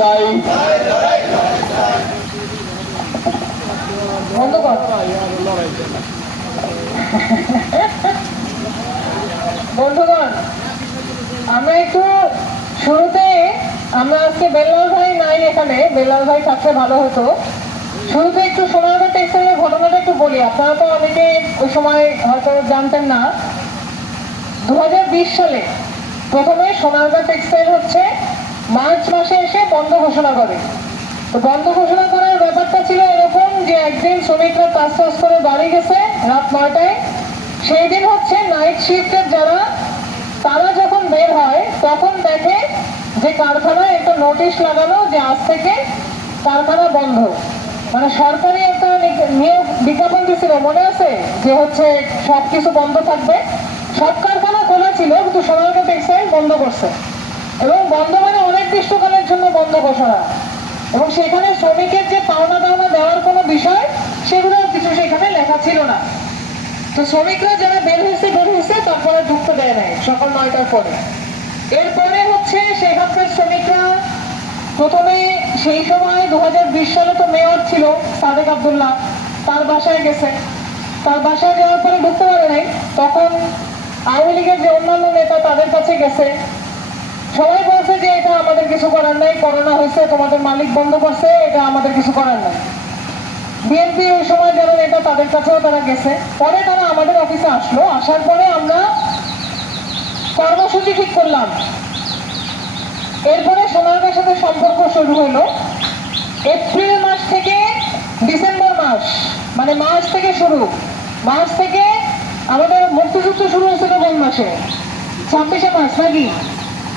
চাই। বন্ধুগণ, আমরা একটু শুরুতে আমরা আজকে বেল্লাল ভাই নাই এখানে, বেল্লাল ভাই থাকলে ভালো হতো। শুরুতে একটু সোনারগাঁ টেক্সটাইলের ঘটনাটা একটু বলি, আপনারা তো অনেকে ওই সময় হয়তো জানতেন না। 2020 সালে প্রথমে সোনারগাঁ টেক্সটাইল হচ্ছে মার্চ মাসে এসে বন্ধ ঘোষণা করে। তো বন্ধ ঘোষণা করার ব্যাপারটা ছিল এরকম যে একদিন শ্রমিকরা কাজ টাজ করে বাড়ি গেছে রাত 9টায়। সেই দিন হচ্ছে নাইট শিফটের যারা, তারা যখন বের হয় তখন দেখে যে কারখানায় একটা নোটিশ লাগানো যে আজ থেকে কারখানা বন্ধ। মানে সরকারি একটা নিয়োগ বিজ্ঞাপন দিয়েছিল, মনে আছে, যে হচ্ছে সবকিছু বন্ধ থাকবে। সব কারখানা খোলা ছিল, কিন্তু সোনারগাঁ টেক্সটাইল বন্ধ করছে। এবং বন্ধ মানে অনির্দিষ্টকালের জন্য বন্ধ ঘোষণা। এবং সেখানে শ্রমিকের যে পাওনা দাওনা দেওয়ার কোনো বিষয়, সেগুলো কিছু সেখানে লেখা ছিল না। তো শ্রমিকরা যারা বের হয়েছে তারপরে ঢুকতে দেয় নাই সকাল 9টার পরে। এরপরে হচ্ছে সেখানকার শ্রমিকরা প্রথমে সেই সময় 2020 সালে তো মেয়র ছিল সাদেক আব্দুল্লাহ, তার বাসায় গেছে। তার বাসায় যাওয়ার পরে ঢুকতে পারে নাই। তখন আওয়ামী লীগের যে অন্যান্য নেতা তাদের কাছে গেছে, সবাই বলছে যে এটা আমাদের কিছু করার নাই, করোনা হয়েছে, তোমাদের মালিক বন্ধ করছে, এটা আমাদের কিছু করার নাই। বিএনপি ওই সময় যারা নেতা তাদের কাছেও তারা গেছে। পরে তারা আমাদের অফিসে আসলো, আসার পরে আমরা কর্মসূচি ঠিক করলাম। এরপরে সোনারগাঁর সাথে সম্পর্ক শুরু হলো এপ্রিল মাস থেকে ডিসেম্বর মাস, মানে মার্চ থেকে শুরু। মার্চ থেকে আমাদের মুক্তিযুদ্ধ শুরু হয়েছিল কোন মাসে? 26শে মার্চ নাকি?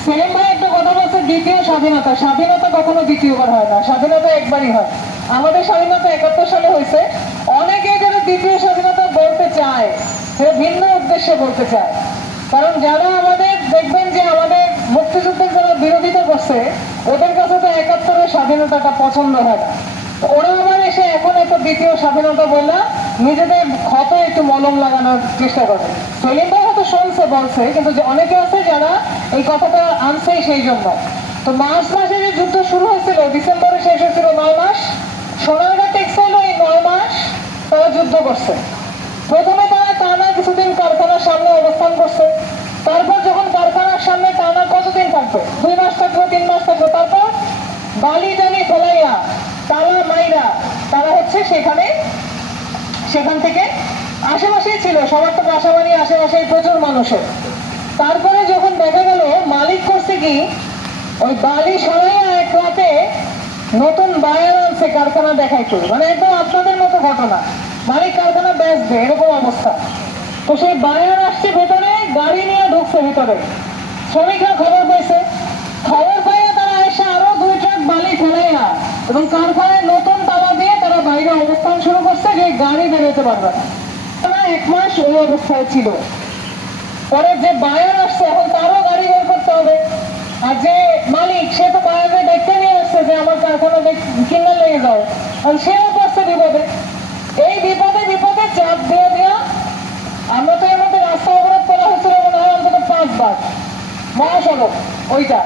সেলিম ভাই একটা কথা বলছে, দ্বিতীয় স্বাধীনতা। স্বাধীনতা কখনো দ্বিতীয়বার হয় না, স্বাধীনতা একবারই হয়। আমাদের স্বাধীনতা 71 সালে হয়েছে। অনেকে যারা দ্বিতীয় স্বাধীনতা বলতে চায়, সেটা ভিন্ন উদ্দেশ্যে বলতে চায়। কারণ যারা আমাদের দেখবেন যে আমাদের মুক্তিযুদ্ধের যারা বিরোধিতা করছে, ওদের কাছে তো 71-এর স্বাধীনতাটা পছন্দ হয় না। ওরা আবার এসে এখন একটা দ্বিতীয় স্বাধীনতা বললা নিজেদের ক্ষত একটু মলম লাগানোর চেষ্টা করে। সেলিম ভাই হয়তো শুনছে বলছে, কিন্তু অনেকে আছে যারা এই কথাটা আনছে সেই জন্য। তো মার্চ মাসে যে যুদ্ধ শুরু হয়েছিল, ডিসেম্বরে শেষ হয়েছিল 9 মাস। সোনারগাঁ টেক্সটাইলও এই 9 মাস তারা যুদ্ধ করছে। প্রথমে তারা টানা কিছুদিন কারখানার সামনে অবস্থান করছে। তারপর যখন কারখানার সামনে টানা কতদিন থাকবে, 2 মাস থাকবে, 3 মাস থাকবে, তারপর বালি টালি ফেলাইয়া তালা মাইরা তারা হচ্ছে সেখান থেকে আশেপাশেই ছিল, সবার তো বাসা বাড়ি আশেপাশেই প্রচুর মানুষের। তারপরে যখন দেখা গেল মালিক করছে কি, ওই বালি সরাইয়া এক রাতে নতুন বায়ার আনছে কারখানা দেখাইতো। মানে একদম আপনাদের মতো ঘটনা, মালিক কারখানা বেচবে এরকম অবস্থা। তো সেই বায়ার আসছে ভেতরে, গাড়ি নিয়ে ঢুকছে ভিতরে। শ্রমিকরা খবর পাইছে, খবর পাইয়া তারা এসে আরো 2 ট্রাক বালি ফেলাইয়া এবং কারখানায় নতুন তালা দিয়ে তারা বাইরে অবস্থান শুরু করছে যে গাড়ি বেরোতে পারবে না। 1 মাস ওই অবস্থায় ছিল। পরে যে বায়ার আসছে এখন তারও গাড়ি বের করতে হবে। আর যে মালিক, সে তো বায়ারকে দেখতে নিয়ে আসছে যে আমার কারখানা কিনে লেগে যাও, আর সেও পড়ছে বিপদে। এই বিপদে চাপ দিয়া আমরা তো এর মধ্যে রাস্তা অবরোধ করা হয়েছিল মনে হয় অন্তত 5 বার, মহাসড়ক ওইটা।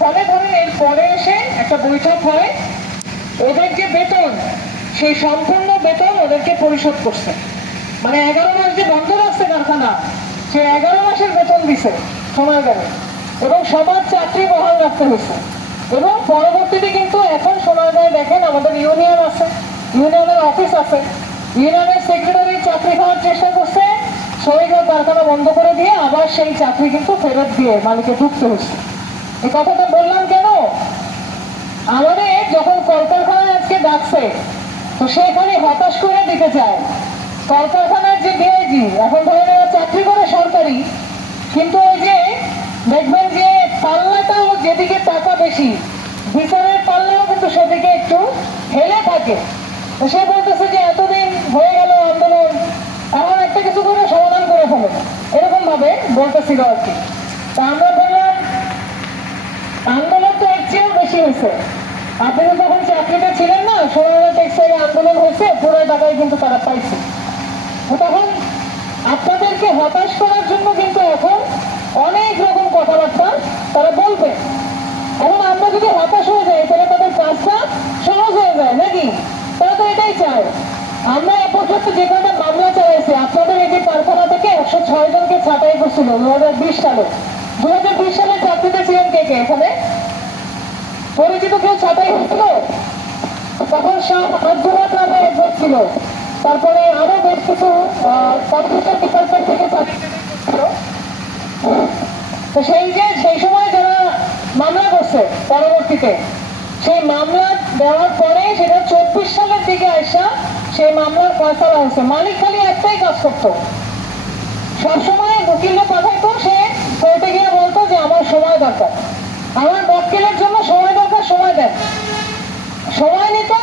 ফলে ধরেন এর পরে এসে একটা বৈঠক হয়, ওদের যে বেতন, সেই সম্পূর্ণ বেতন ওদেরকে পরিশোধ করছে। মানে 11 মাস যে বন্ধ রাখছে কারখানা, সে 11 মাসের বেতন দিছে সোনারগাঁয়ে। এবং সবার চাকরি বহাল রাখতে হয়েছে। এবং পরবর্তীতে কিন্তু এখন সোনারগাঁয়ে দেখেন আমাদের ইউনিয়ন আছে, ইউনিয়নের অফিস আছে। ইউনিয়নের সেক্রেটারি চাকরি খাওয়ার চেষ্টা করছে, শ্রমিকরা কারখানা বন্ধ করে দিয়ে আবার সেই চাকরি কিন্তু ফেরত দিয়ে মালিকে ঢুকতে হচ্ছে। এই কথাটা বললাম কেন, আমাদের যখন কলকারখানায় আজকে ডাকছে, তো সেখানে হতাশ করে দিতে চায়। কলকারখানার যে ডিআইজি, এখন ধরে এরা চাকরি করে সরকারি, কিন্তু ওই যে দেখবেন যে পাল্লাটাও যেদিকে টাকা বেশি, বিচারের পাল্লাও কিন্তু সেদিকে একটু হেলে থাকে। তো সে বলতেছে যে এতদিন হয়ে গেল আন্দোলন, এখন একটা কিছু করে সমাধান করে ফেলে, এরকম ভাবে বলতেছিল আর কি। তা আমরা বললাম আন্দোলন তো এর চেয়েও বেশি হয়েছে। আপনি তো তখন চাকরিতে ছিলেন না, সোনারগাঁ টেক্সটাইলে আন্দোলন হয়েছে, পুরো টাকায় কিন্তু তারা পাইছে। তখন আপনাদেরকে হতাশ করার জন্য কিন্তু এখন অনেক রকম কথাবার্তা তারা বলবে। এখন আমরা যদি হতাশ হয়ে 2020 সালে। 2020 সালে চাকরিতে ছিলেন কে কে এখানে? পরিচিত কেউ ছাঁটাই হয়েছিল? তখন আব্দুল্লাহ নামে একজন ছিল, তারপরে আরো বেশ কিছু কম্পিউটার ডিপার্টমেন্ট থেকে চাকরি ছিল। তো সেই সময় যারা মামলা করছে পরবর্তীতে, সেই মামলা দেওয়ার পরে সেটা 24 সালের দিকে আসা সেই মামলার ফয়সালা হয়েছে। মালিক খালি একটাই কাজ করতো, সবসময় উকিলে পাঠাইতো, সে কোর্টে গিয়ে বলতো যে আমার সময় দরকার, আমার মক্কেলের জন্য সময় দরকার, সময় দেন, সময় নিতে।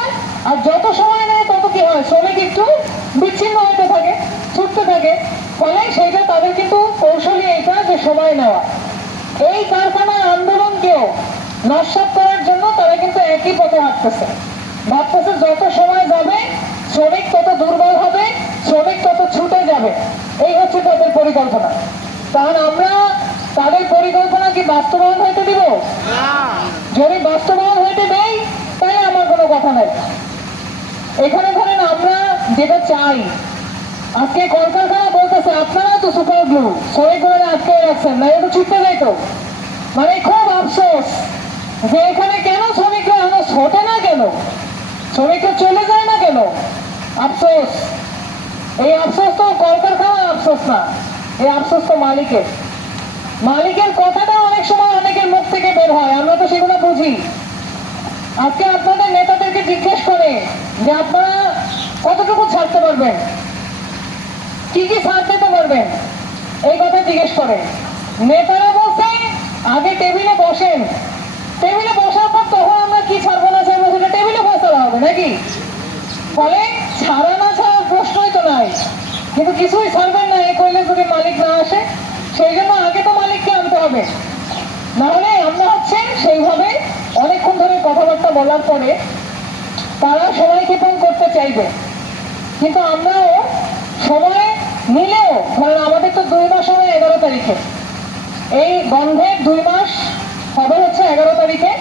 আর যত সময় নেয় তত কি হয়, শ্রমিক একটু বিচ্ছিন্ন হতে থাকে, ছুটতে থাকে, ফলে সেইটা তাদের কিন্তু কৌশলী এইটা যে সময় নেওয়া। এই কারখানার আন্দোলনকেও নস্যাৎ করার জন্য তারা কিন্তু একই পথে হাঁটতেছে, ভাবতেছে যত সময় যাবে শ্রমিক তত দুর্বল হবে, শ্রমিক তত ছুটে যাবে। এই হচ্ছে তাদের পরিকল্পনা। কারণ আমরা তাদের পরিকল্পনা কি বাস্তবায়ন হইতে দিব? যদি বাস্তবায়ন হইতে দেই তাহলে আমার কোনো কথা নাই। এখানে ধরেন আমরা যেটা চাই, আজকে কলকারখানা বলতেছে আপনারা তো সুপার গ্লু শ্রমিকগুলো আটকে রাখছেন না, এটা ছুটতে যাইতো। মানে খুব আফসোস যে এখানে কেন শ্রমিকরা এখনো ছোটে না, কেন শ্রমিকরা চলে যায় না, কেন আফসোস। এই আফসোস তো কলকারখানার আফসোস না, এই আফসোস তো মালিকের। মালিকের কথাটা অনেক সময় অনেকের মুখ থেকে বের হয়, আমরা তো সেগুলো বুঝি। আজকে আপনাদের নেতাদেরকে জিজ্ঞেস করে যে আপনারা কতটুকু ছাড়তে পারবেন, কি কি ছাড় দিতে পারবেন, এই কথা জিজ্ঞেস করে। নেতারা বলছে আগে টেবিলে বসেন, টেবিলে বসার পর তখন আমরা কি ছাড়বো না ছাড়বো সেটা টেবিলে ফয়সালা হবে নাকি। ফলে ছাড়া না ছাড়ার প্রশ্নই তো নাই, কিন্তু কিছুই ছাড়বেন না এ করলে যদি মালিক না আসে। সেই জন্য আগে তো মালিককে আনতে হবে, নাহলে আমরা হচ্ছে সেইভাবে অনেকক্ষণ ধরে কথাবার্তা বলার পরে তারা সময় ক্ষেপণ করতে চাইবে। কিন্তু আমরাও সময় নিলেও, ধরেন আমাদের তো 2 মাস হবে 11 তারিখে, এই বন্ধের 2 মাস হবে হচ্ছে 11 তারিখে।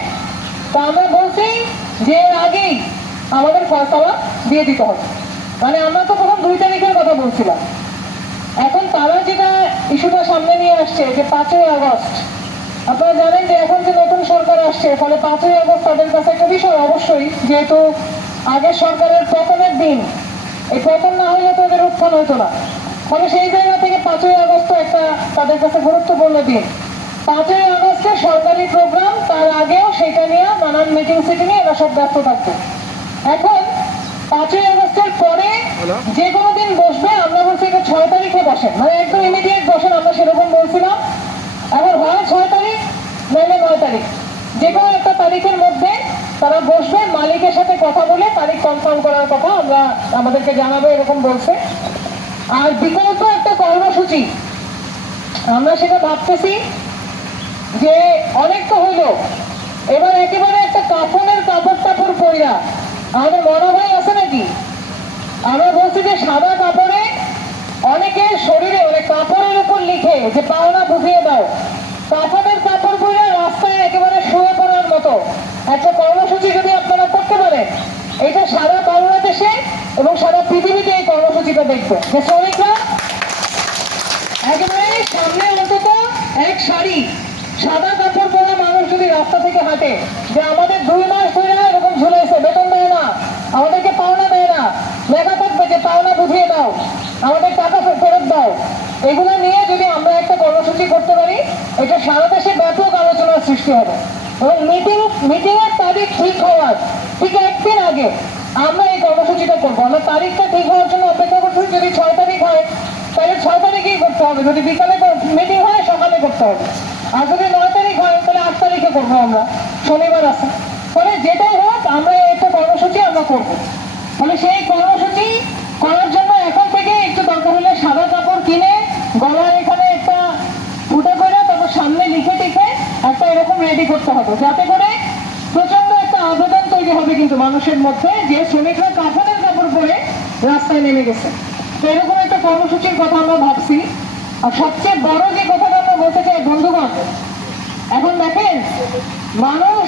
তা আমরা বলছি যে এর আগেই আমাদের ফয়সালা দিয়ে দিতে হবে। মানে আমরা তো তখন 2 তারিখের কথা বলছিলাম, এখন তারা যেটা ইস্যুটা সামনে নিয়ে আসছে যে 5ই আগস্ট। আপনারা জানেন যে এখন যে নতুন সরকার আসছে, ফলে 5ই আগস্ট তাদের কাছে একটা বিষয় অবশ্যই, যেহেতু আগের সরকারের পতনের দিন, এই পতন না হলে তো এদের উত্থান হইতো না। ফলে সেই জায়গা থেকে 5ই আগস্ট একটা তাদের কাছে গুরুত্বপূর্ণ দিন। 5ই আগস্টে সরকারি প্রোগ্রাম, তার আগেও সেটা নিয়ে নানান মিটিং সিটিং এরা সব ব্যস্ত থাকতো। এখন 5ই আগস্টের পরে যে কোনো দিন বসবে, আমরা বলছি এটা 6 তারিখে বসেন, মানে একদম ইমিডিয়েট বসেন, আমরা সেরকম বলছিলাম। এখন হয় 6 তারিখ নাহলে 9 তারিখ, যে কোনো একটা তারিখের মধ্যে তারা বসবে, মালিকের সাথে কথা বলে তারিখ কনফার্ম করার কথা আমরা আমাদেরকে জানাবে, এরকম বলছে। আর বিকল্প একটা কর্মসূচি আমরা সেটা ভাবতেছি যে অনেক তো হইলো, এবার একেবারে একটা কাপড়ের কাপড় টাপড় পইরা আমাদের মনে হয় আছে নাকি। আমরা বলছি যে সাদা কাপড়ে অনেকের শরীরে, মানে কাপড়ের উপর লিখে যে পাওনা বুঝিয়ে দাও, কাপড়ের কাপড় পরে রাস্তায় একেবারে শুয়ে পড়ার মতো একটা কর্মসূচি যদি আপনারা করতে পারেন, এটা সারা বাংলাদেশে এবং সারা পৃথিবীতে এই কর্মসূচিটা দেখবে যে শ্রমিকরা একেবারে সামনে অন্তত এক শাড়ি সাদা কাপড় পরা মানুষ যদি রাস্তা থেকে হাঁটে, যে আমাদের 2 মাস ধরে এরকম ঝুলাইছে, বেতন দেয় না, আমাদেরকে পাওনা দেয় না, লেখা থাকবে যে পাওনা বুঝিয়ে দাও, আমাদের টাকা ফেরত দাও। এগুলো নিয়ে যদি আমরা একটা কর্মসূচি করতে পারি, এটা সারা দেশে ব্যাপক আলোচনার সৃষ্টি হবে। এবং মিটিং এর তারিখ ঠিক হওয়ার ঠিক একদিন আগে আমরা এই কর্মসূচিটা করবো। আমরা তারিখটা ঠিক হওয়ার জন্য অপেক্ষা করছি। যদি 6 তারিখ হয় তাহলে 6 তারিখেই করতে হবে, যদি বিকালে মিটিং হয় সকালে করতে হবে। আর যদি 9 তারিখ হয় তাহলে 8 তারিখে করবো, আমরা শনিবার আছে। ফলে যেটাই হোক আমরা একটা কর্মসূচি আমরা করবো। ফলে সেই কর্মসূচি করার জন্য এখন থেকে একটু দরকার হলে সাদা কাপড় কিনে গলার এখানে একটা ফুটা করে তারপর সামনে লিখে টিখে একটা এরকম রেডি করতে হবে, যাতে করে প্রচন্ড একটা আবেদন তৈরি হবে কিন্তু মানুষের মধ্যে যে শ্রমিকরা কাপড়ের কাপড় পরে রাস্তায় নেমে গেছে। তো এরকম একটা কর্মসূচির কথা আমরা ভাবছি। আর সবচেয়ে বড় যে কথাটা আমরা বলতে চাই বন্ধুগণ, এখন দেখেন মানুষ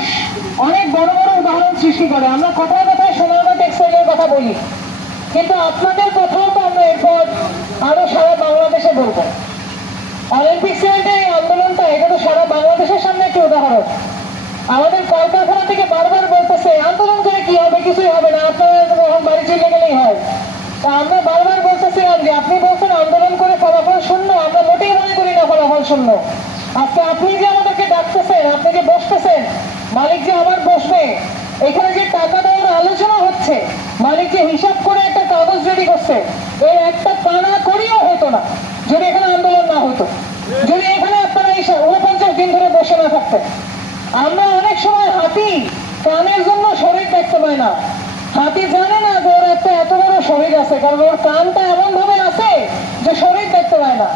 অনেক বড় বড় উদাহরণ সৃষ্টি করে, আমরা কথায় কথায় সোনারগাঁ টেক্সটাইলের কথা বলি, কিন্তু আপনাদের কথাও তো আমরা এরপর আরো সারা বাংলাদেশে বলবো। অলিম্পিক সিমেন্টের এই আন্দোলনটা, এটা তো সারা বাংলাদেশের সামনে একটি উদাহরণ। আমাদের কলকারখানা থেকে বারবার বলতেছে আন্দোলন করে কি হবে, কিছুই হবে না, আপনারা বাড়ি চলে গেলেই হয়। তা আমরা বারবার বলতেছিলাম যে আপনি বলছেন আন্দোলন করে ফলাফল শূন্য, আমরা মোটেই মনে করি না ফলাফল শূন্য। আজকে আপনি যে আমাদেরকে ডাকতেছেন, আপনি যে বসতেছেন, মালিক যে আবার বসবে, এখানে যে টাকা দেওয়ার আলোচনা হচ্ছে, মালিক যে হিসাব করে একটা কাগজ রেডি করছে, এর একটা কানা করিও হতো না যদি এখানে আন্দোলন না হতো, যদি এখানে আপনারা এই 49 দিন ধরে বসে না থাকতেন। আমরা অনেক সময় হাতি কানের জন্য শরীর দেখতে পাই না। হাতি জানে না যে ওর একটা এত বড় শরীর আছে, কারণ ওর কানটা এমন ভাবে আছে যে শরীর দেখতে পায় না।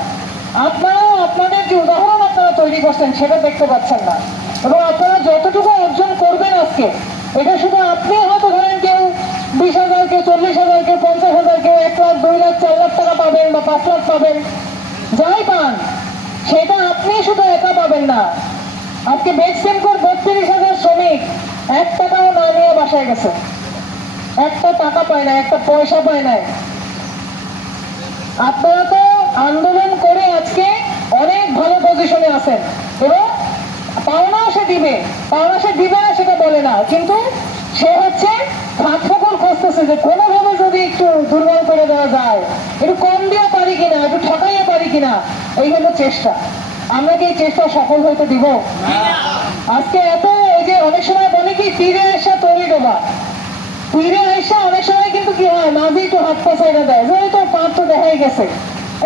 আপনারাও আপনাদের যে উদাহরণ আপনারা তৈরি করছেন সেটা দেখতে পাচ্ছেন না, এবং আপনারা যতটুকু অর্জন করবেন আজকে, এটা শুধু আপনি হয়তো ধরেন কেউ 20,000, কেউ 40,000, কেউ 50,000, কেউ 1 লাখ, 2 লাখ, 4 লাখ টাকা পাবেন বা 5 লাখ পাবেন, যাই পান সেটা আপনি শুধু একা পাবেন না। আজকে বেক্সিমকোর 32,000 শ্রমিক 1 টাকাও না নিয়ে বাসায় গেছে, একটা টাকা পায় না, একটা পয়সা পায় নাই। আপনারা তো আন্দোলন করে আজকে অনেক ভালো পজিশনে আছেন, এবং পাওনা সে দিবে, পাওনা সে দিবে না সেটা বলে না, কিন্তু সে হচ্ছে ফাঁকফোকর খুঁজতেছে যে কোনোভাবে যদি একটু দুর্বল করে দেওয়া যায়, একটু কম দিয়ে পারি কিনা, একটু ঠকাইয়ে পারি কিনা, এই হলো চেষ্টা। আমরা কি এই চেষ্টা সফল হইতে দিব? আজকে এত এই যে অনেক সময় বলে কি তীরে এসে তৈরি ডোবা, তীরে এসে অনেক সময় কিন্তু কি হয়, মাঝে একটু হাত পা চাইনা দেয়, যে তো পাঁচ তো দেখাই গেছে,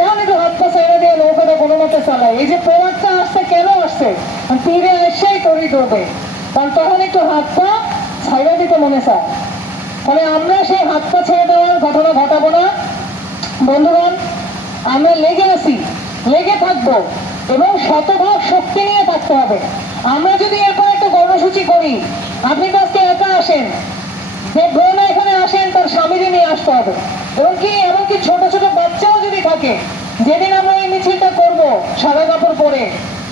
এখন একটু হাত পা চাইনা দিয়ে নৌকাটা কোনো মতে চালায়। এই যে প্রভাবটা আসছে কেন আসছে, তীরে এসেই তৈরি ডোবে, কারণ তখন একটু হাত পা ছাইড়া দিতে মনে চায়। ফলে আমরা সেই হাত পা ছেড়ে দেওয়ার ঘটনা ঘটাবো না। বন্ধুগণ, আমরা লেগে আছি, লেগে থাকবো, এবং শতভাগ শক্তি নিয়ে থাকতে হবে। আমরা যদি এরপর একটা কর্মসূচি করি, আপনি তো আজকে একা আসেন, যে বোন এখানে আসেন তার স্বামীকে নিয়ে আসতে হবে, এবং কি এমনকি ছোট ছোট বাচ্চাও যদি থাকে, যেদিন আমরা এই মিছিলটা করবো সাদা কাপড় পরে,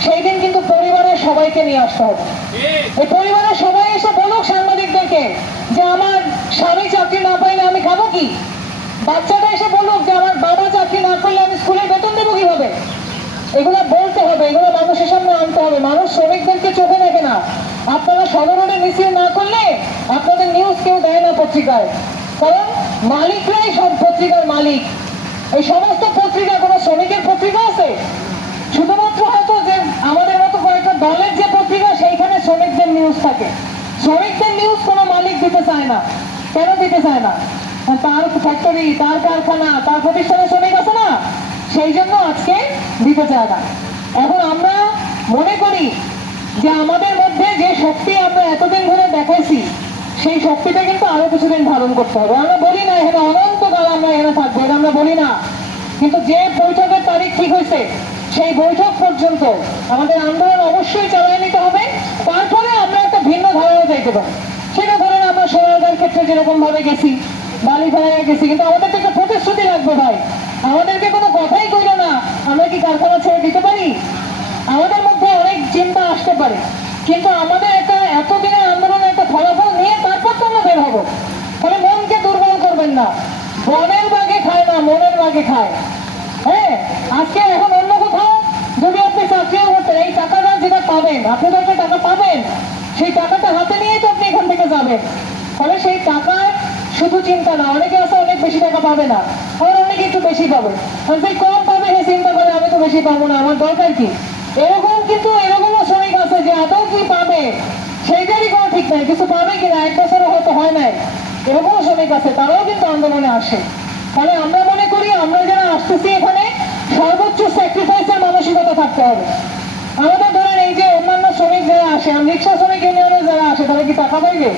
সেই দিন কিন্তু পরিবারের সবাইকে নিয়ে আসতে হবে। এই পরিবারের সবাই এসে বলুক সাংবাদিকদেরকে যে আমার স্বামী চাকরি না পাইলে আমি খাবো কি, বাচ্চাটা এসে বলুক যে আমার বাবা চাকরি না করলে আমি স্কুলের বেতন দেবো কিভাবে। এগুলো বলতে হবে, এগুলো মানুষের সামনে আনতে হবে। মানুষ শ্রমিকদেরকে চোখে দেখে না। আপনারা সাধারণে মিছিল না করলে আপনাদের নিউজ কেউ দেয় না পত্রিকায়, কারণ মালিকরাই সব পত্রিকার মালিক। এই সমস্ত পত্রিকা কোনো শ্রমিকের পত্রিকা আছে? শুধুমাত্র হয়তো যে আমাদের মতো কয়েকটা দলের যে পত্রিকা সেইখানে শ্রমিকদের নিউজ থাকে। শ্রমিকদের নিউজ কোনো মালিক দিতে চায় না। কেন দিতে চায় না? তার ফ্যাক্টরি, তার কারখানা, তার প্রতিষ্ঠানে শ্রমিক আছে না, সেই জন্য আজকে দিতে চায় না। এখন আমরা মনে করি যে আমাদের মধ্যে যে শক্তি আমরা এতদিন ধরে দেখাইছি, সেই শক্তিটা কিন্তু আরো কিছুদিন ধারণ করতে হবে। আমরা বলি না এখানে অনন্তকাল আমরা এখানে থাকবো, এটা আমরা বলি না, কিন্তু যে বৈঠকের তারিখ ঠিক হয়েছে সেই বৈঠক পর্যন্ত আমাদের আন্দোলন অবশ্যই চালিয়ে নিতে হবে। তারপরে আমরা একটা ভিন্ন ধারণা চাইতে পারি। সেটা ধরেন আমরা সোনারগাঁর ক্ষেত্রে যেরকম ভাবে গেছি, বালিপাড়ায় গেছি, কিন্তু আমাদের তো একটা প্রতিশ্রুতি লাগবে ভাই। আমাদেরকে কোনো কথাই কইল না আমরা কি কারখানা ছেড়ে দিতে পারি? আমাদের মধ্যে অনেক চিন্তা আসতে পারে, কিন্তু আমাদের একটা এতদিনের আন্দোলনের একটা ফলাফল নিয়ে তারপর তো আমরা বের হবো। ফলে মনকে দুর্বল করবেন না। বনের বাগে খায় না, মনের বাগে খায়। হ্যাঁ, আজকে এখন অন্য কোথাও যদি আপনি চাকরিও করতেন, এই টাকাটা যেটা পাবেন, আপনি তো একটা টাকা পাবেন, সেই টাকাটা হাতে নিয়েই তো আপনি এখান থেকে যাবেন। ফলে সেই টাকার শুধু চিন্তা না, অনেকে আছে অনেক বেশি টাকা পাবে না, আবার অনেকে একটু বেশি পাবে, যে কম পাবে সে চিন্তা করে আমি তো বেশি পাবো না, আমার দরকার কি। এরকম কিন্তু এরকমও শ্রমিক আছে যে আদৌ কি পাবে সেইটারই কোনো ঠিক নাই, কিছু পাবে কিনা 1 বছরও হয়তো হয় নাই, এরকমও শ্রমিক আছে, তারাও কিন্তু আন্দোলনে আসে। ফলে আমরা মনে করি আমরা যারা আসতেছি এখানে সর্বোচ্চ স্যাক্রিফাইসের মানসিকতা থাকতে হবে। আমাদের ধরেন এই যে অন্যান্য শ্রমিক যারা আসে, রিক্সা শ্রমিক ইউনিয়নের যারা আসে, তারা কি টাকা পাইবে?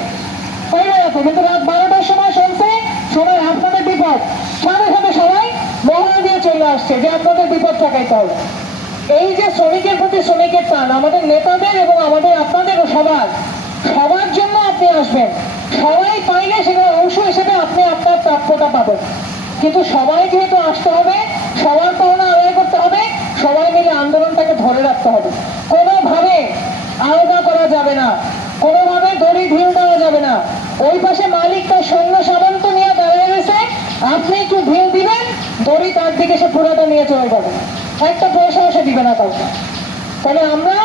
পাইবে না তো। কিন্তু রাত 12টার সময় শুনছে সবাই আপনাদের বিপদ, সাথে সাথে সবাই মহড়া দিয়ে চলে আসছে যে আপনাদের বিপদ ঠেকাইতে হবে। এই যে শ্রমিকের প্রতি শ্রমিকের টান, আমাদের নেতাদের এবং আমাদের আপনাদেরও সবার জন্য আপনি আসবেন। সবাই পাইলে সেখানে অংশ হিসেবে আপনি আপনার প্রাপ্যতা পাবেন, কিন্তু সবাই যেহেতু আসতে হবে, সবার পাওনা আদায় করতে হবে, সবাই মিলে আন্দোলনটাকে ধরে রাখতে হবে। কোনোভাবে আলাদা করা যাবে না, কোনোভাবে দড়ি ঢিল দেওয়া যাবে না। ওই পাশে মালিক তার সৈন্য সামন্ত নিয়ে দাঁড়িয়ে রয়েছে, আপনি একটু ঢিল দিবেন, দড়ি তার দিকে সে পুরোটা নিয়ে চলে যাবে। একটা পয়সাও সে দিবে না কাউকে। তাহলে আমরা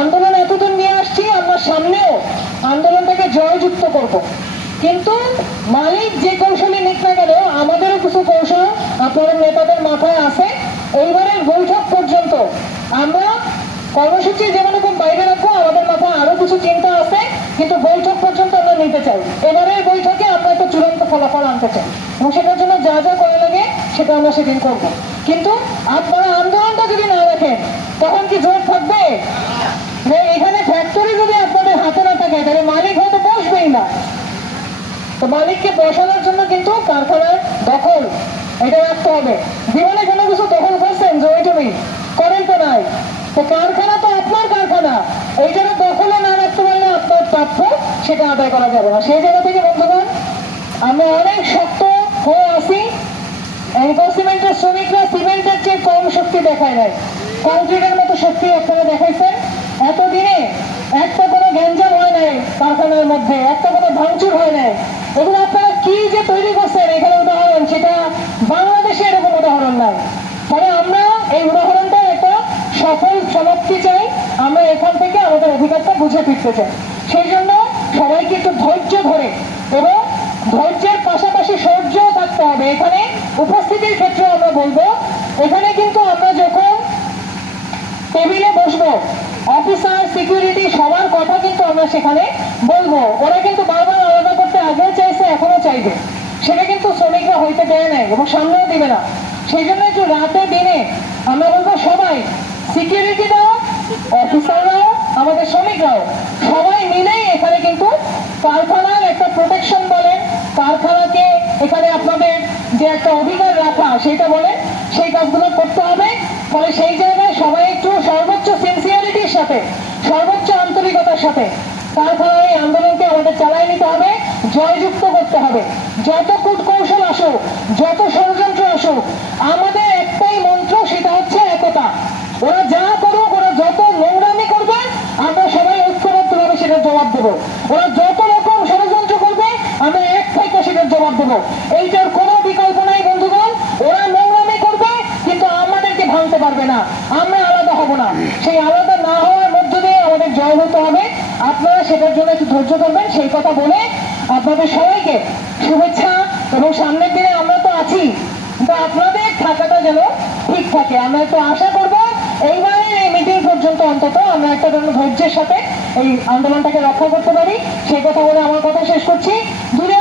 আন্দোলন এতদূর নিয়ে আসছি, আমরা সামনেও আন্দোলনটাকে জয়যুক্ত করব। কিন্তু মালিক যে কৌশলে নিক না কেন, আমাদেরও কিছু কৌশল আপনাদের নেতাদের মাথায় আছে। এইবারের বৈঠক পর্যন্ত আমরা কর্মসূচি যেমন রকম বাইরে রাখবো, আমাদের মাথায় আরো কিছু চিন্তা আছে, কিন্তু বৈঠক পর্যন্ত আমরা নিতে চাই। এবারের বৈঠকে আমরা একটা চূড়ান্ত ফলাফল আনতে চাই, এবং সেটার জন্য যা যা করা লাগে সেটা আমরা সেদিন করব। কিন্তু আপনারা আন্দোলনটা যদি না রাখেন তখন কি জোর থাকবে? এখানে ফ্যাক্টরি যদি আপনাদের হাতে না থাকে তাহলে মালিক হয়তো বসবেই না। তো মালিককে বসানোর জন্য কিন্তু কারখানার দখল এটা রাখতে হবে। জীবনে কোনো কিছু দখল করছেন জমি টমি? করেন তো নাই। তো কারখানা তো আপনার কারখানা, এই জন্য দখলে না রাখতে পারলে আপনার প্রাপ্য সেটা আদায় করা যাবে না। সেই জায়গা থেকে বন্ধুগণ, আমরা অনেক শক্ত হয়ে আসি। সিমেন্টের শ্রমিকরা সিমেন্টের চেয়ে কম শক্তি দেখায় নাই, কংক্রিটের মতো শক্তি আপনারা দেখাইছেন। এতদিনে একটা কোনো গ্যাঞ্জাম হয় নাই কারখানার মধ্যে, একটা কোনো ভাঙচুর হয় নাই। এগুলো আপনারা কি যে তৈরি করছেন এখানে উদাহরণ, সেটা বাংলাদেশে এরকম উদাহরণ নাই। তবে আমরা এই উদাহরণটা একটা সফল সমাপ্তি চাই। আমরা এখান থেকে আমাদের অধিকারটা বুঝে ফিরতে চাই। সেই জন্য সবাইকে একটু ধৈর্য ধরে এবং ধৈর্যের পাশাপাশি সহ্যও থাকতে হবে। এখানে উপস্থিতির ক্ষেত্রে আমরা বলবো, এখানে কিন্তু আমরা যখন টেবিলে বসবো, অফিসার সিকিউরিটি সবার কথা কিন্তু আমরা সেখানে বলবো। ওরা কিন্তু বারবার আলাদা করতে আগেও চাইছে, এখনো চাইবে। সেটা কিন্তু শ্রমিকরা হইতে দেয় নাই এবং সামনেও দিবে না। সেই জন্য একটু রাতে দিনে আমরা বলবো সবাই, সিকিউরিটিরাও, অফিসাররাও, আমাদের শ্রমিকরাও সবাই মিলেই এখানে কিন্তু কারখানার একটা প্রোটেকশন বলেন, কারখানাকে এখানে আপনাদের যে একটা অধিকার রাখা সেটা বলে, সেই কাজগুলো করতে হবে। ফলে সেই জায়গায় সবাই একটু সর্বোচ্চ সিনসিয়ারিটির সাথে, সর্বোচ্চ আন্তরিকতার সাথে কারখানার এই আন্দোলনকে আমাদের চালিয়ে নিতে হবে, জয়যুক্ত করতে হবে। যত কূটকৌশল আসুক, যত ষড়যন্ত্র আসুক, আমাদের একটাই মন্ত্র, সেটা হচ্ছে একতা। ওরা যা করুক, ওরা যত নোংরামি করবে, আমরা সবাই ঐক্যবদ্ধভাবে সেটার জবাব দেবো। ওরা যত রকম ষড়যন্ত্র করবে, আমরা এক থেকে সেটার জবাব দেবো। এইটার কোনো বিকল্প নাই বন্ধুগণ। ওরা নোংরামি করবে কিন্তু আমাদেরকে ভাঙতে পারবে না, আমরা আলাদা হব না। সেই আলাদা না হওয়ার মধ্য দিয়ে আমাদের জয় হতে হবে। আপনারা সেটার জন্য একটু ধৈর্য ধরবেন, সেই কথা বলে আপনাদের সবাইকে শুভেচ্ছা। এবং সামনের দিনে আমরা তো আছি, কিন্তু আপনাদের থাকাটা যেন ঠিক থাকে। আমরা একটু আশা করব এইবারের এই মিটিং পর্যন্ত অন্তত আমরা একটা ধরনের ধৈর্যের সাথে এই আন্দোলনটাকে রক্ষা করতে পারি। সেই কথা বলে আমার কথা শেষ করছি। দূরে